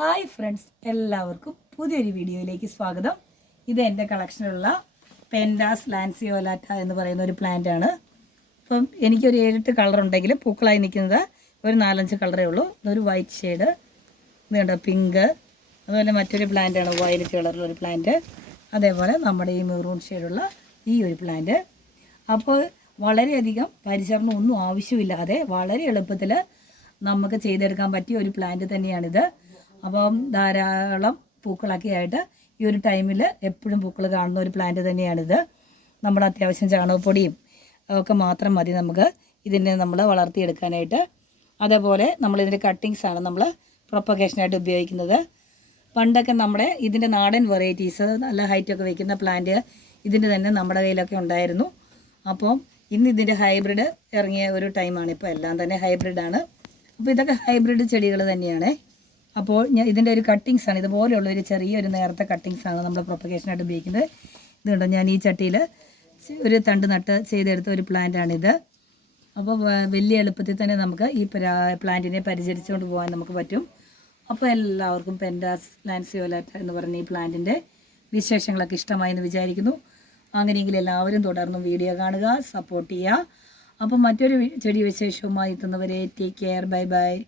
Hi friends എല്ലാവർക്കും പുതിയൊരു വീഡിയോയിലേക്ക് സ്വാഗതം. ഇത് എന്റെ കളക്ഷനിലുള്ള പെൻഡാസ് ലാൻസിയോലാറ്റ എന്ന് പറയുന്ന ഒരു പ്ലാന്റ് ആണ്. അപ്പം എനിക്കൊരു ഏഴെട്ട് കളർ ഉണ്ടെങ്കിൽ പൂക്കളായി നിൽക്കുന്നത് ഒരു നാലഞ്ച് കളറേ ഉള്ളൂ. ഇതൊരു വൈറ്റ് ഷെയ്ഡ് ഇതുണ്ട് പിങ്ക് അതുപോലെ മറ്റൊരു പ്ലാന്റാണ് വയലറ്റ് കളറിലൊരു പ്ലാന്റ് അതേപോലെ നമ്മുടെ ഈ മെറൂൺ ഷെയ്ഡുള്ള ഈ ഒരു പ്ലാന്റ് അപ്പോൾ വളരെയധികം പരിചരണം ഒന്നും ആവശ്യമില്ലാതെ വളരെ എളുപ്പത്തിൽ നമുക്ക് ചെയ്തെടുക്കാൻ പറ്റിയ ഒരു പ്ലാന്റ് തന്നെയാണിത്. അപ്പം ധാരാളം പൂക്കളൊക്കെ ആയിട്ട് ഈ ഒരു ടൈമിൽ എപ്പോഴും പൂക്കൾ കാണുന്ന ഒരു പ്ലാന്റ് തന്നെയാണിത്. നമ്മുടെ അത്യാവശ്യം ചാണകപ്പൊടിയും ഒക്കെ മാത്രം മതി നമുക്ക്. ഇതിനെ നമ്മൾ വളർത്തിയെടുക്കാനായിട്ട്. അതേപോലെ നമ്മളിതിന്റെ കട്ടിങ്സ് ആണ് നമ്മൾ പ്രൊപ്പഗേഷനായിട്ട് ഉപയോഗിക്കുന്നത്. പണ്ടൊക്കെ നമ്മുടെ ഇതിന്റെ നാടൻ വെറൈറ്റീസ് നല്ല ഹൈറ്റൊക്കെ വയ്ക്കുന്ന പ്ലാന്റ് ഇതിന്റെ തന്നെ നമ്മുടെ കയ്യിലൊക്കെ ഉണ്ടായിരുന്നു. അപ്പം ഇന്ന് ഇതിന്റെ ഹൈബ്രിഡ് ഇറങ്ങിയ ഒരു ടൈമാണ് ഇപ്പോൾ എല്ലാം തന്നെ ഹൈബ്രിഡാണ് അപ്പോൾ ഇതൊക്കെ ഹൈബ്രിഡ് ചെടികൾ തന്നെയാണ്. അപ്പോൾ ഞാൻ ഇതിന്റെ ഒരു കട്ടിങ്സ് ആണ്. ഇതുപോലെയുള്ള ഒരു ചെറിയൊരു നേരത്തെ കട്ടിങ്സ് ആണ് നമ്മൾ പ്രൊപ്പഗേഷനായിട്ട് ഉപയോഗിക്കുന്നത്. ഇതുണ്ടോ? ഞാൻ ഈ ചട്ടിയിൽ ഒരു തണ്ട് നട്ട് ചെയ്തെടുത്ത ഒരു പ്ലാന്റാണിത് അപ്പോൾ വലിയ എളുപ്പത്തിൽ തന്നെ നമുക്ക് ഈ പ്ലാന്റിനെ പരിചരിച്ചുകൊണ്ട് പോകാൻ നമുക്ക് പറ്റും. അപ്പോൾ എല്ലാവർക്കും പെൻഡാസ് ലാൻസിയോലാറ്റ എന്ന് പറയുന്ന ഈ പ്ലാന്റിന്റെ വിശേഷങ്ങളൊക്കെ ഇഷ്ടമായി എന്ന് വിചാരിക്കുന്നു. അങ്ങനെയെങ്കിൽ എല്ലാവരും തുടർന്നും വീഡിയോ കാണുക സപ്പോർട്ട് ചെയ്യുക. അപ്പം മറ്റൊരു ചെടി വിശേഷവുമായി എത്തുന്നവരെ ടേക്ക് കെയർ ബൈ ബൈ